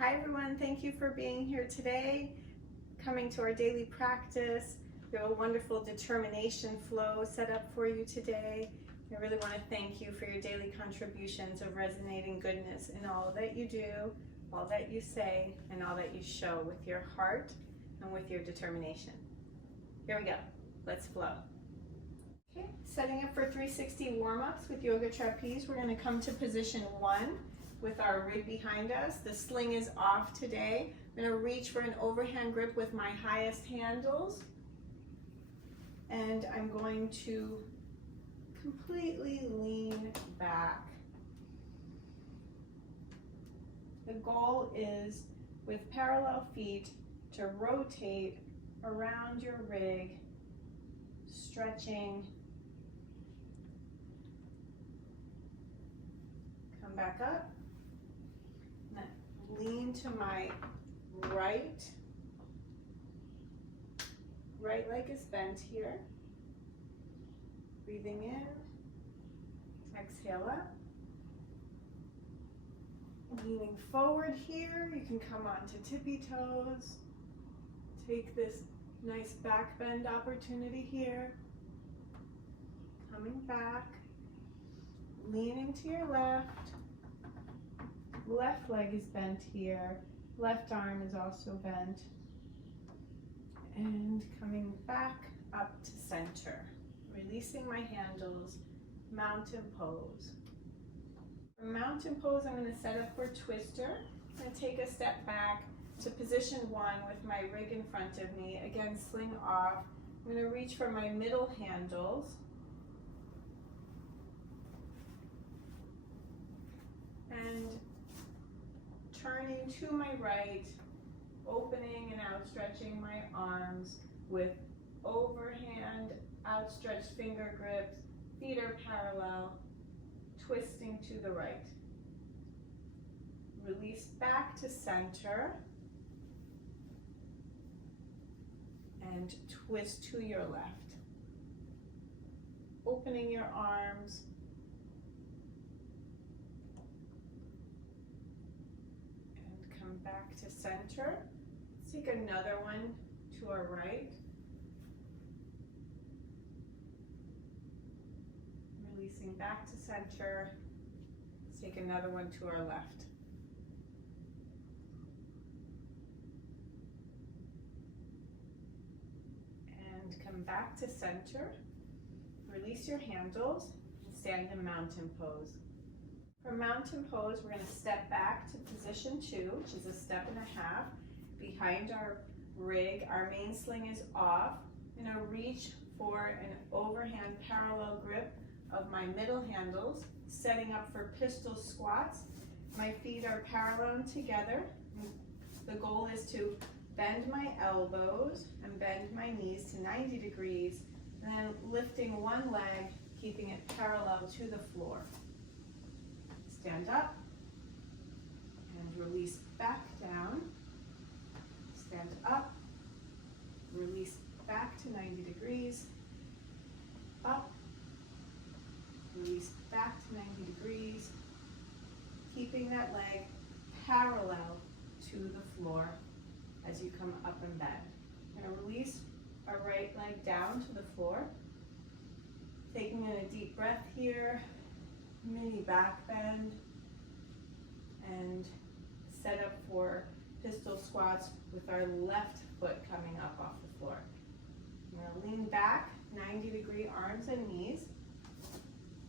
Hi everyone, thank you for being here today, coming to our daily practice. We have a wonderful determination flow set up for you today. I really want to thank you for your daily contributions of resonating goodness in all that you do, all that you say, and all that you show with your heart and with your determination. Here we go, let's flow. Okay, setting up for 360 warm-ups with yoga trapeze. We're going to come to position 1 with our rig behind us. The sling is off today. I'm going to reach for an overhand grip with my highest handles, and I'm going to completely lean back. The goal is, with parallel feet, to rotate around your rig, stretching. Come back up. Lean to my right leg is bent here. Breathing in, exhale up. Leaning forward here, you can come onto tippy toes. Take this nice back bend opportunity here. Coming back, leaning to your left. Left leg is bent here. Left arm is also bent. And coming back up to center. Releasing my handles, mountain pose. For mountain pose, I'm going to set up for twister. I'm going to take a step back to position 1 with my rig in front of me. Again, sling off. I'm going to reach for my middle handles. And turning to my right, opening and outstretching my arms with overhand, outstretched finger grips, feet are parallel, twisting to the right. Release back to center, and twist to your left. Opening your arms, back to center. Let's take another one to our right. Releasing back to center. Let's take another one to our left. And come back to center. Release your handles and stand in mountain pose. For mountain pose, we're going to step back to position 2, which is a step and a half. Behind our rig, our main sling is off. I'm going to reach for an overhand parallel grip of my middle handles, setting up for pistol squats. My feet are parallel together. The goal is to bend my elbows and bend my knees to 90 degrees, and then lifting one leg, keeping it parallel to the floor. Stand up and release back down. Stand up, release back to 90 degrees, up, release back to 90 degrees, keeping that leg parallel to the floor as you come up and bend. I'm going to release our right leg down to the floor, taking in a deep breath here. Mini back bend, and set up for pistol squats with our left foot coming up off the floor. I'm going to lean back, 90-degree arms and knees,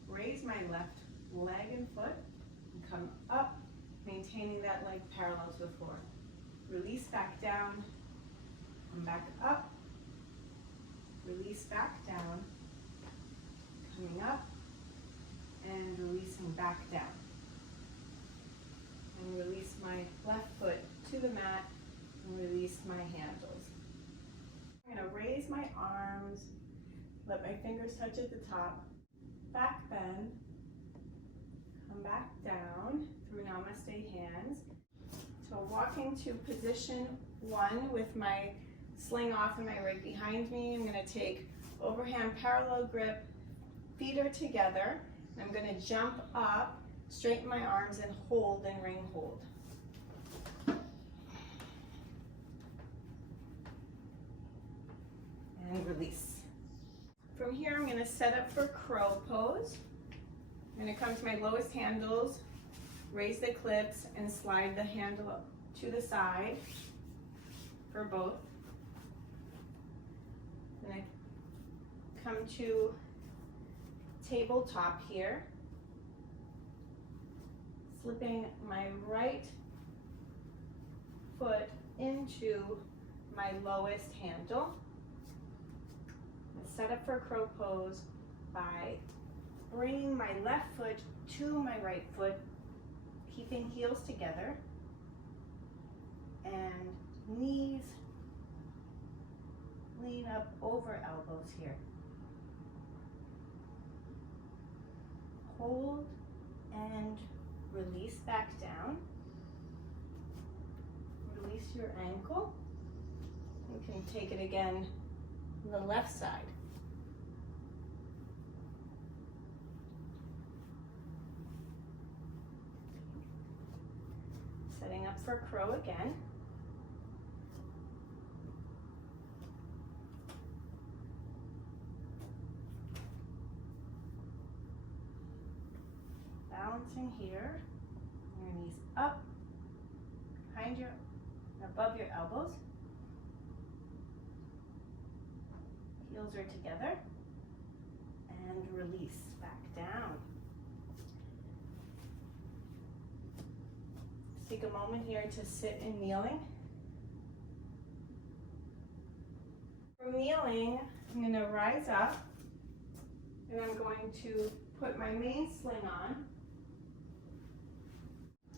raise my left leg and foot, and come up, maintaining that leg parallel to the floor. Release back down, come back up, release back down, coming up, and releasing back down. And release my left foot to the mat and release my handles. I'm going to raise my arms, let my fingers touch at the top, back bend, come back down through namaste hands. So walking to position 1 with my sling off and my rig behind me. I'm going to take overhand parallel grip, feet are together. I'm going to jump up, straighten my arms, and hold and ring hold. release. From here, I'm gonna set up for crow pose. I'm gonna come to my lowest handles, raise the clips, and slide the handle up to the side for both. I'm gonna come to tabletop here, slipping my right foot into my lowest handle. Set up for crow pose by bringing my left foot to my right foot, keeping heels together, and knees lean up over elbows here. Hold and release back down. Release your ankle. You can take it again on the left side. Setting up for crow again. Balancing here, your knees up, behind your, above your elbows. Heels are together, and release back down. Take a moment here to sit in kneeling. From kneeling, I'm going to rise up, and I'm going to put my main sling on.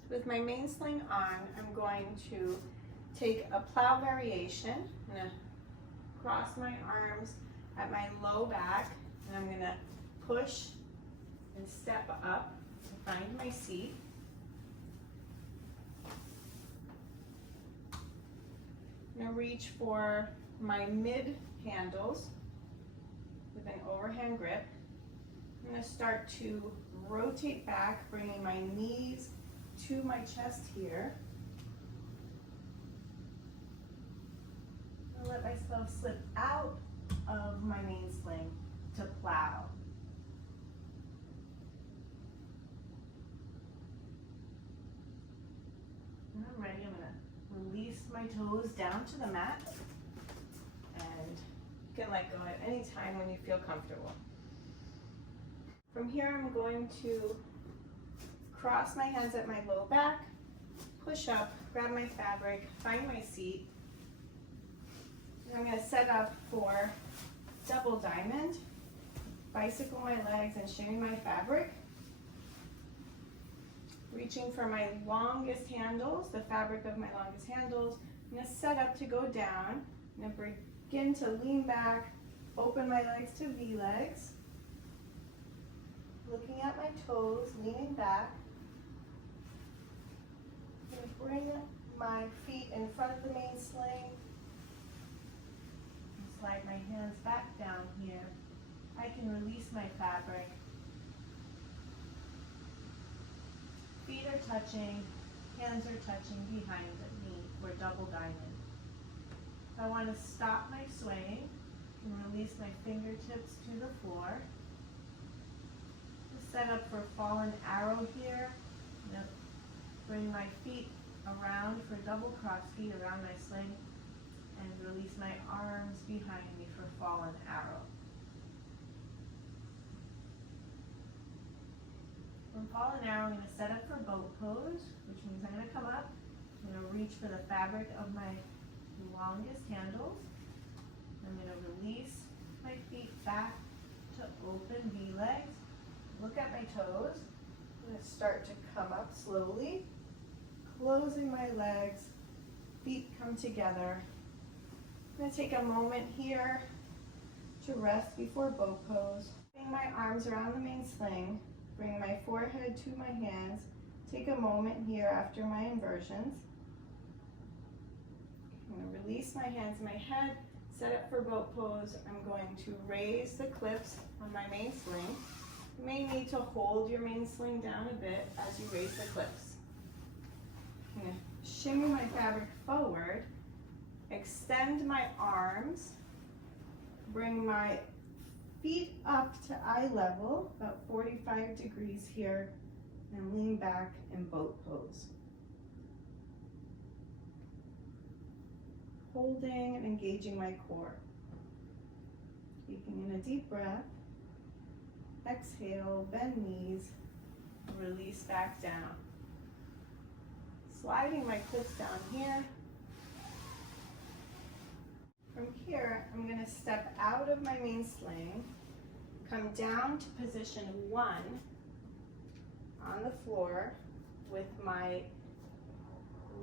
With my main sling on, I'm going to take a plow variation. I'm going to cross my arms at my low back, and I'm going to push and step up to find my seat. I'm going to reach for my mid handles with an overhand grip. I'm going to start to rotate back, bringing my knees to my chest here. I'm going to let myself slip out of my main sling to plow. When I'm ready, I'm going to release my toes down to the mat, and you can let go at any time when you feel comfortable. From here, I'm going to cross my hands at my low back, push up, grab my fabric, find my seat. And I'm going to set up for double diamond, bicycle my legs and shimmy my fabric. Reaching for my longest handles, the fabric of my longest handles. I'm going to set up to go down. I'm going to begin to lean back, open my legs to V-legs. Looking at my toes, leaning back. I'm going to bring my feet in front of the main sling. And slide my hands back down here. I can release my fabric. Feet are touching, hands are touching behind me for double diamond. If I want to stop my swaying, I can release my fingertips to the floor. Set up for fallen arrow here. Bring my feet around for double cross feet around my sling, and release my arms behind me for fallen arrow. From fallen arrow, I'm going to set up for boat pose, which means I'm going to come up. I'm going to reach for the fabric of my longest handles. I'm going to release my feet back to open V-legs. Look at my toes. I'm going to start to come up slowly, closing my legs, feet come together. I'm going to take a moment here to rest before boat pose. Bring my arms around the main sling, bring my forehead to my hands. Take a moment here after my inversions. I'm going to release my hands and my head, set up for boat pose. I'm going to raise the clips on my main sling. You may need to hold your main sling down a bit as you raise the clips. I'm going to shimmy my fabric forward, extend my arms, Bring my feet up to eye level, about 45 degrees here, and lean back in boat pose. Holding and engaging my core. Taking in a deep breath. Exhale, bend knees, release back down. Sliding my clips down here. From here, I'm going to step out of my main sling, come down to position 1 on the floor with my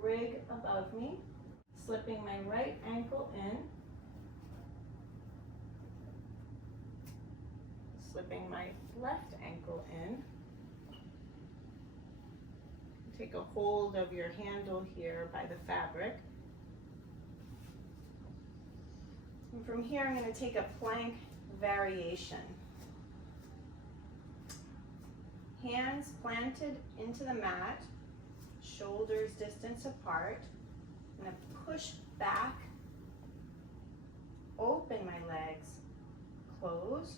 rig above me, slipping my right ankle in, slipping my left ankle in. Take a hold of your handle here by the fabric. And from here, I'm going to take a plank variation. Hands planted into the mat, shoulders distance apart. I'm going to push back, open my legs, close,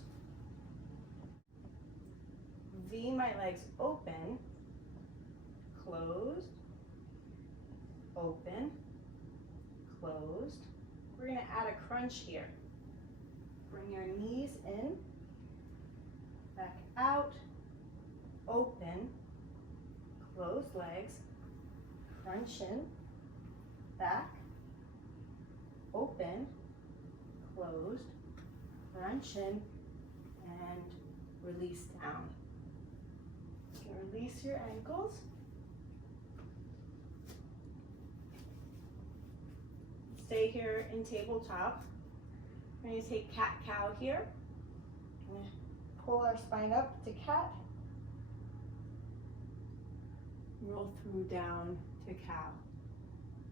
V my legs open, closed, open, closed. We're going to add a crunch here. Bring your knees in, back out, open, close legs, crunch in, back, open, closed, crunch in, and release down. You can release your ankles. Stay here in tabletop. We're going to take cat-cow here. We're going to pull our spine up to cat. Roll through down to cow.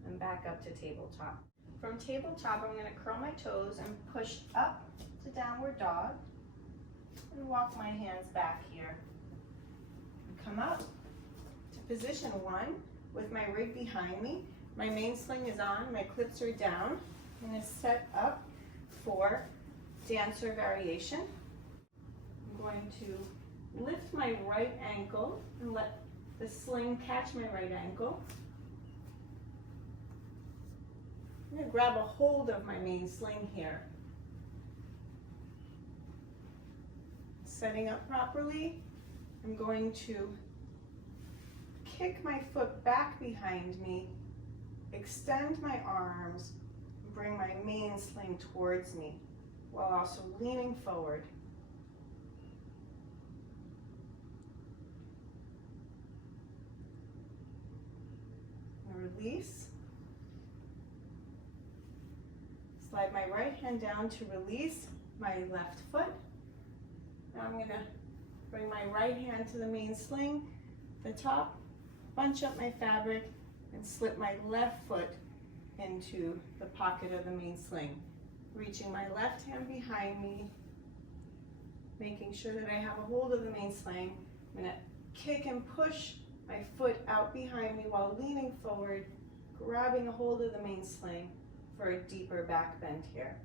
And back up to tabletop. From tabletop, I'm going to curl my toes and push up to downward dog. And walk my hands back here. And come up to position 1 with my rig behind me. My main sling is on, my clips are down. I'm going to set up for dancer variation. I'm going to lift my right ankle and let the sling catch my right ankle. I'm going to grab a hold of my main sling here. Setting up properly, I'm going to kick my foot back behind me, extend my arms, bring my main sling towards me while also leaning forward. Release. Slide my right hand down to release my left foot. Now I'm going to bring my right hand to the main sling, the top, bunch up my fabric, and slip my left foot into the pocket of the main sling. Reaching my left hand behind me, making sure that I have a hold of the main sling. I'm going to kick and push my foot out behind me while leaning forward, grabbing a hold of the main sling for a deeper back bend here.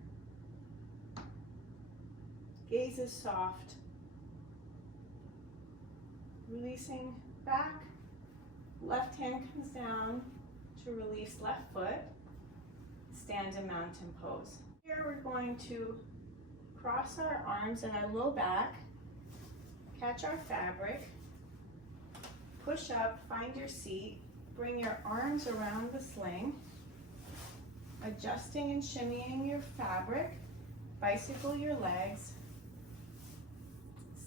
Gaze is soft. Releasing back. Left hand comes down to release left foot. Stand in mountain pose. Here we're going to cross our arms and our low back, catch our fabric, push up, find your seat, bring your arms around the sling, adjusting and shimmying your fabric, bicycle your legs,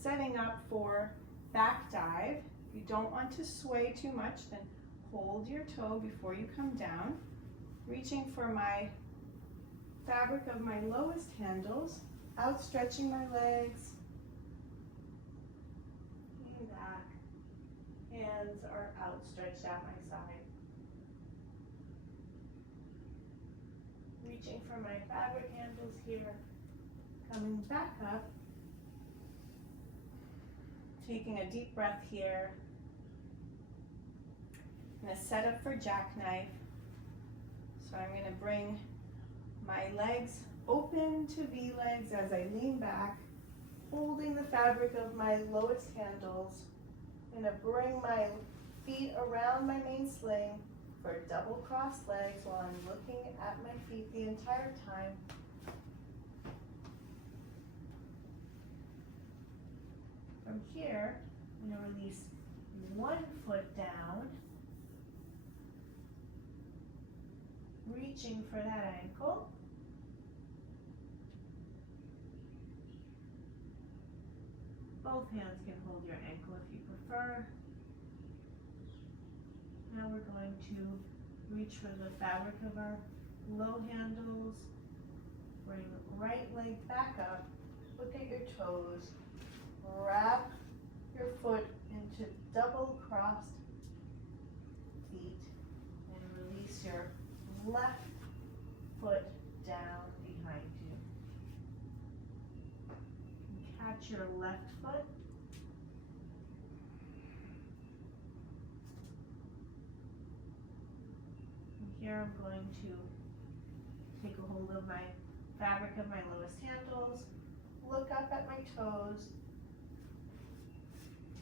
setting up for back dive. If you don't want to sway too much, then hold your toe before you come down, reaching for my fabric of my lowest handles, outstretching my legs, lean back, hands are outstretched at my side. Reaching for my fabric handles here, coming back up, taking a deep breath here. I'm going to set up for jackknife. So I'm going to bring my legs open to V legs as I lean back, holding the fabric of my lowest handles. I'm gonna bring my feet around my main sling for double crossed legs while I'm looking at my feet the entire time. From here, I'm gonna release one foot down, reaching for that ankle. Both hands can hold your ankle if you prefer. Now we're going to reach for the fabric of our low handles. Bring right leg back up. Look at your toes. Wrap your foot into double crossed feet and release your left foot down behind you. Catch your left foot. And here I'm going to take a hold of my fabric of my lowest handles, look up at my toes,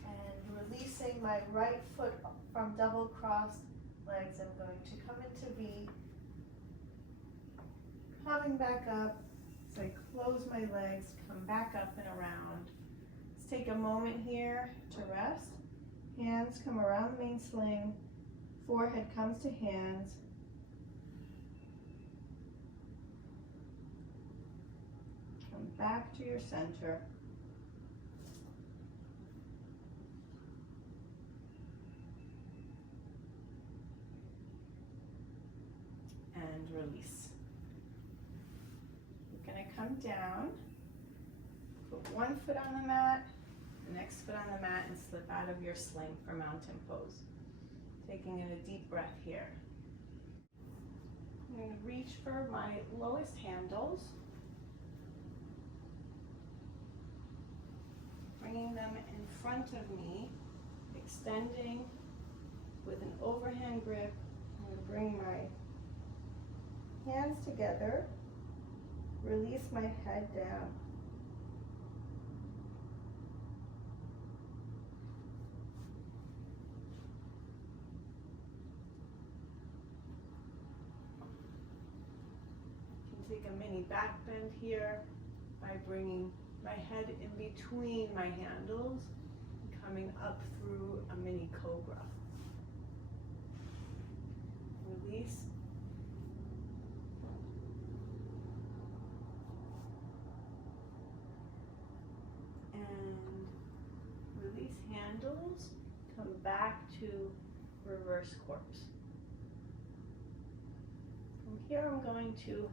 and releasing my right foot from double crossed legs, I'm going to come into V, coming back up. So I close my legs, come back up and around. Let's take a moment here to rest. Hands come around the main sling, forehead comes to hands. Come back to your center. And release. We're going to come down, put one foot on the mat, the next foot on the mat, and slip out of your sling for mountain pose. Taking in a deep breath here. I'm going to reach for my lowest handles, bringing them in front of me, extending with an overhand grip. I'm going to bring my hands together, release my head down. You can take a mini back bend here by bringing my head in between my handles and coming up through a mini cobra. Release. Release handles, come back to reverse corpse. From here I'm going to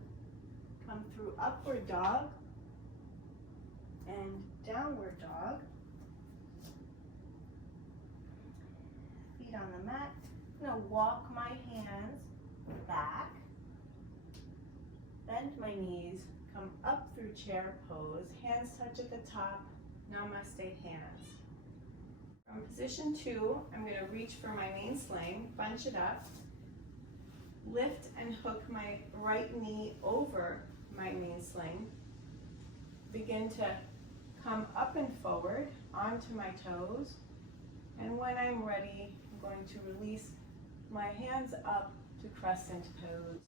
come through upward dog and downward dog. Feet on the mat. I'm going to walk my hands back, bend my knees, come up through chair pose, hands touch at the top, namaste hands. From position 2, I'm going to reach for my main sling, bunch it up, lift and hook my right knee over my main sling, begin to come up and forward onto my toes, and when I'm ready, I'm going to release my hands up to crescent pose,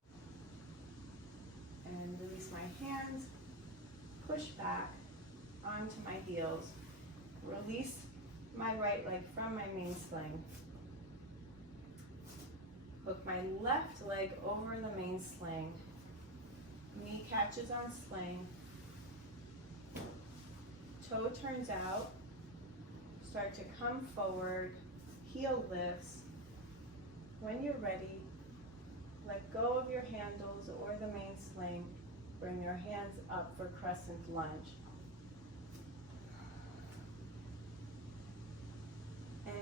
and release my hands, push back onto my heels, release my right leg from my main sling, hook my left leg over the main sling, knee catches on sling, toe turns out, start to come forward, heel lifts. When you're ready, let go of your handles or the main sling, bring your hands up for crescent lunge. And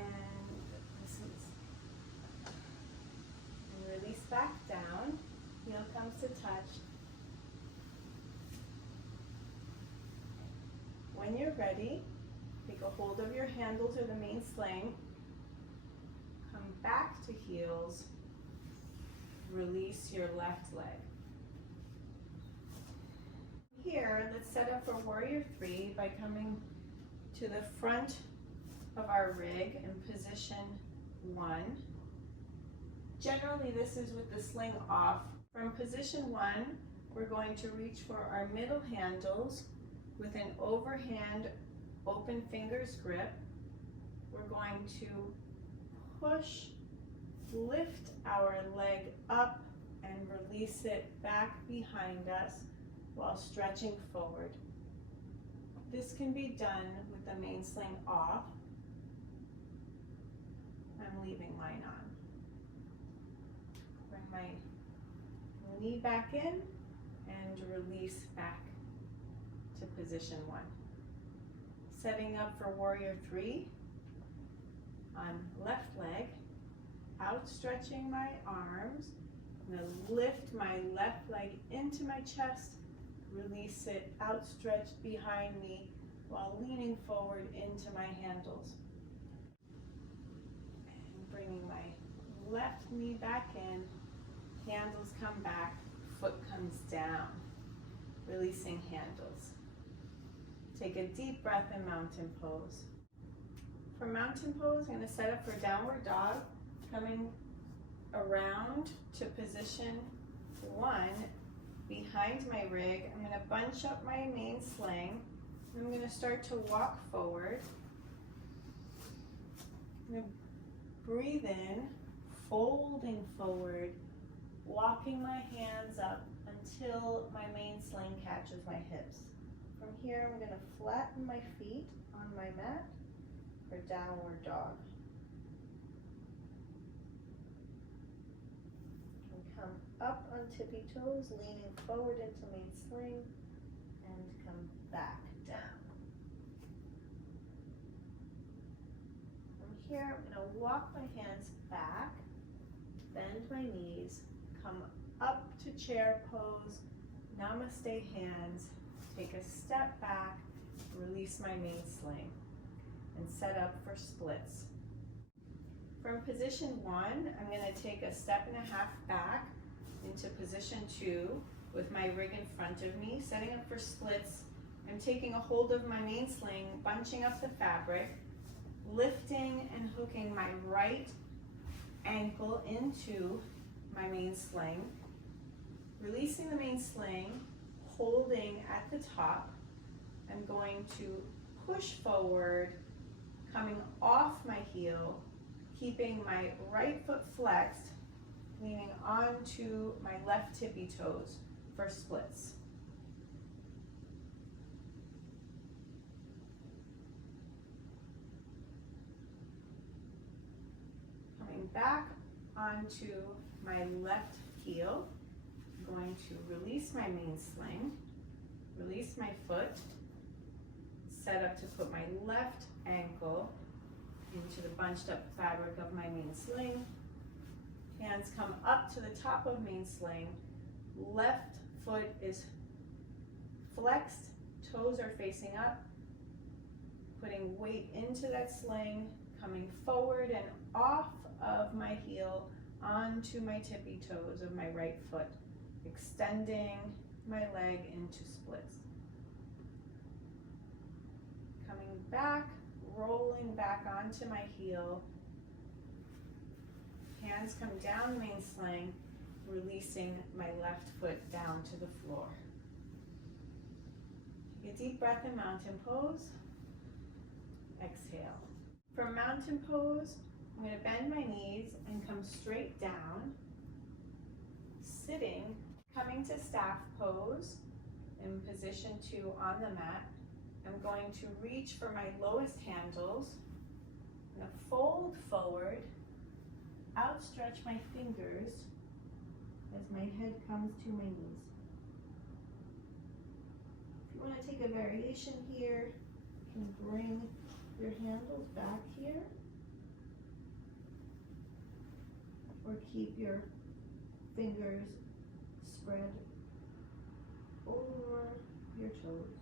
release back down, heel comes to touch. When you're ready, take a hold of your handles or the main sling, come back to heels, release your left leg. here, let's set up for warrior three by coming to the front of our rig in position one. Generally, this is with the sling off. From position one, we're going to reach for our middle handles with an overhand open fingers grip. We're going to push, lift our leg up and release it back behind us while stretching forward. This can be done with the main sling off. I'm leaving mine on. Bring my knee back in and release back to position one. Setting up for warrior three on left leg, outstretching my arms. I'm going to lift my left leg into my chest, release it outstretched behind me while leaning forward into my handles. And bringing my left knee back in, handles come back, foot comes down, releasing handles. Take a deep breath in mountain pose. For mountain pose, I'm going to set up for downward dog, coming around to position one behind my rig. I'm going to bunch up my main sling. I'm going to start to walk forward. I'm going to breathe in, folding forward, walking my hands up until my main sling catches my hips. From here, I'm going to flatten my feet on my mat for downward dog. And come up on tippy toes, leaning forward into main sling, and come back down. From here, I'm going to walk my hands back, bend my knees, come up to chair pose, namaste hands, take a step back, release my main sling, and set up for splits. From position one, I'm going to take a step and a half back into position two with my rig in front of me, setting up for splits. I'm taking a hold of my main sling, bunching up the fabric, lifting and hooking my right ankle into my main sling, releasing the main sling, holding at the top. I'm going to push forward, coming off my heel, keeping my right foot flexed, leaning onto my left tippy toes for splits. Coming back onto my left heel, I'm going to release my main sling, release my foot, set up to put my left ankle into the bunched up fabric of my main sling. Hands come up to the top of main sling. Left foot is flexed, toes are facing up, putting weight into that sling, coming forward and off of my heel onto my tippy toes of my right foot, extending my leg into splits. Coming back, rolling back onto my heel. Hands come down main sling, releasing my left foot down to the floor. Take a deep breath in mountain pose. Exhale. For mountain pose, I'm going to bend my knees and come straight down. Sitting, coming to staff pose in position two on the mat. I'm going to reach for my lowest handles. I'm going to fold forward, outstretch my fingers as my head comes to my knees. If you want to take a variation here, you can bring your handles back here, or keep your fingers spread over your toes.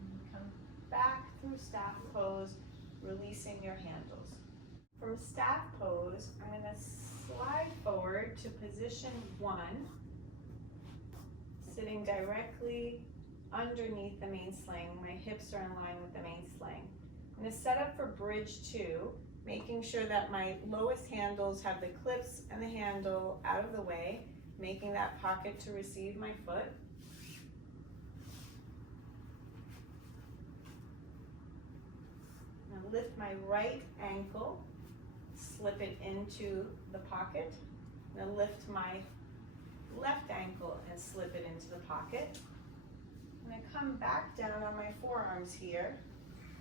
And come back through staff pose, releasing your handles. From staff pose, I'm going to slide forward to position one. sitting directly underneath the main sling. My hips are in line with the main sling. I'm going to set up for bridge 2, making sure that my lowest handles have the clips and the handle out of the way, making that pocket to receive my foot. Now lift my right ankle, slip it into the pocket. Now lift my left ankle and slip it into the pocket. I'm going to come back down on my forearms here,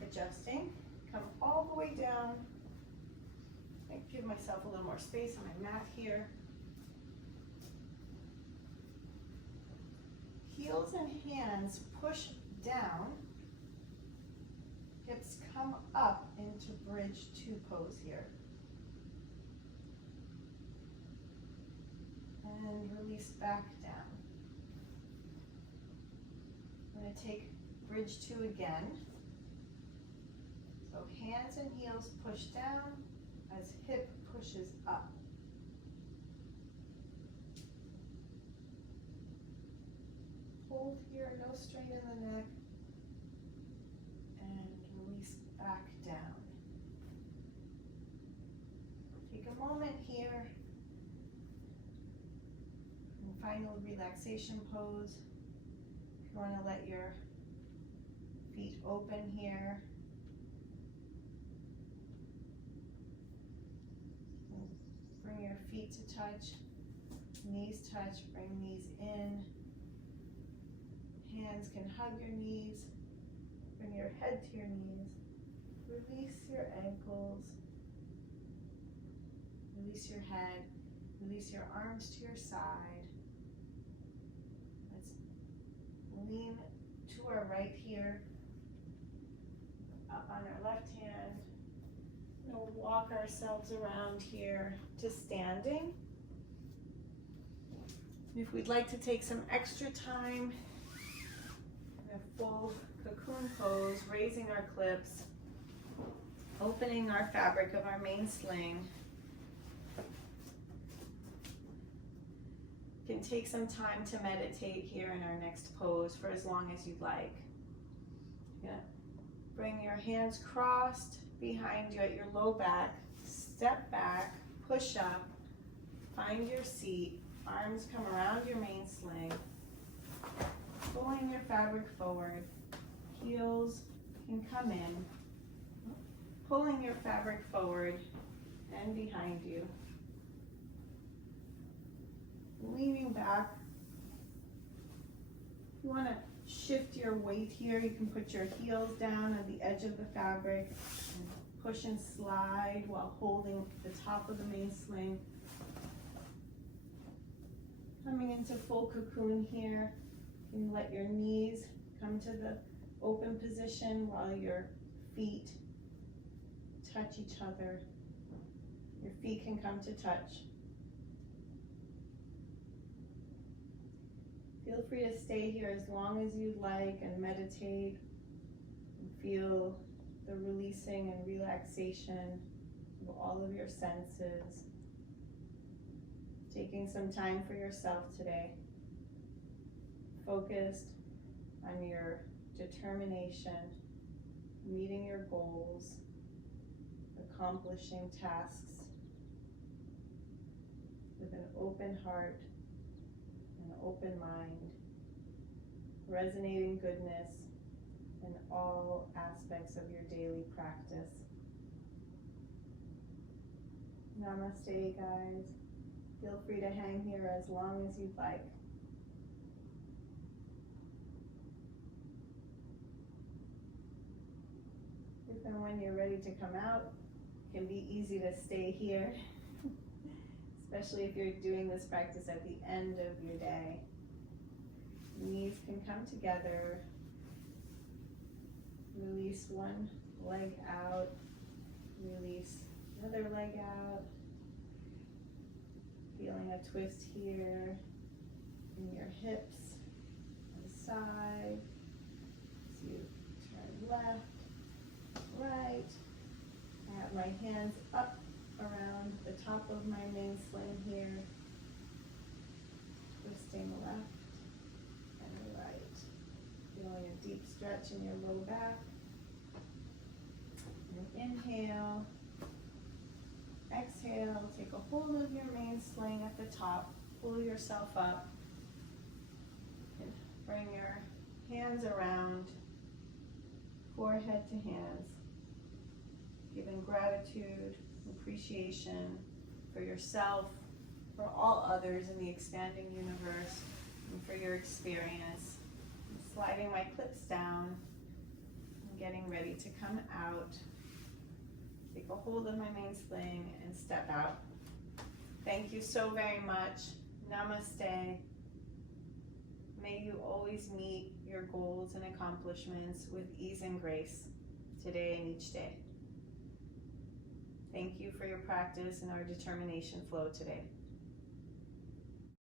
adjusting. Come all the way down. I give myself a little more space on my mat here. Heels and hands push down. Hips come up into bridge 2 pose here. And release back down. I'm going to take bridge 2 again. So hands and heels push down as hip pushes up. Hold here, no strain in the neck. And release back down. Take a moment here. And final relaxation pose. If you want to let your feet open here. Bring your feet to touch, knees touch, bring knees in. Hands can hug your knees. Bring your head to your knees. Release your ankles. Release your head. Release your arms to your side. Let's lean to our right here. Up on our left hand. We'll walk ourselves around here to standing. If we'd like to take some extra time in a full cocoon pose, raising our clips, opening our fabric of our main sling, you can take some time to meditate here in our next pose for as long as you'd like. You're gonna bring your hands crossed behind you at your low back, step back, push up, find your seat, arms come around your main sling, pulling your fabric forward, heels can come in, pulling your fabric forward and behind you, leaning back. If you want to shift your weight here, you can put your heels down at the edge of the fabric and push and slide while holding the top of the main sling. Coming into full cocoon here, you can let your knees come to the open position while your feet touch each other. Your feet can come to touch. Feel free to stay here as long as you'd like and meditate and feel the releasing and relaxation of all of your senses. Taking some time for yourself today. Focused on your determination, meeting your goals, accomplishing tasks with an open heart, an open mind, resonating goodness in all aspects of your daily practice. Namaste, guys. Feel free to hang here as long as you'd like. If and when you're ready to come out, it can be easy to stay here, especially if you're doing this practice at the end of your day. Knees can come together. Release one leg out. Release another leg out. Feeling a twist here in your hips on the side. So you turn left, right. I have my hands up around the top of my main sling here. Twisting left, stretch in your low back. And inhale. Exhale, take a hold of your main sling at the top. Pull yourself up. And bring your hands around, forehead to hands. Giving gratitude, appreciation for yourself, for all others in the expanding universe, and for your experience. I'm sliding my clips down. I'm getting ready to come out. Take a hold of my main sling and step out. Thank you so very much. Namaste. May you always meet your goals and accomplishments with ease and grace today and each day. Thank you for your practice and our determination flow today.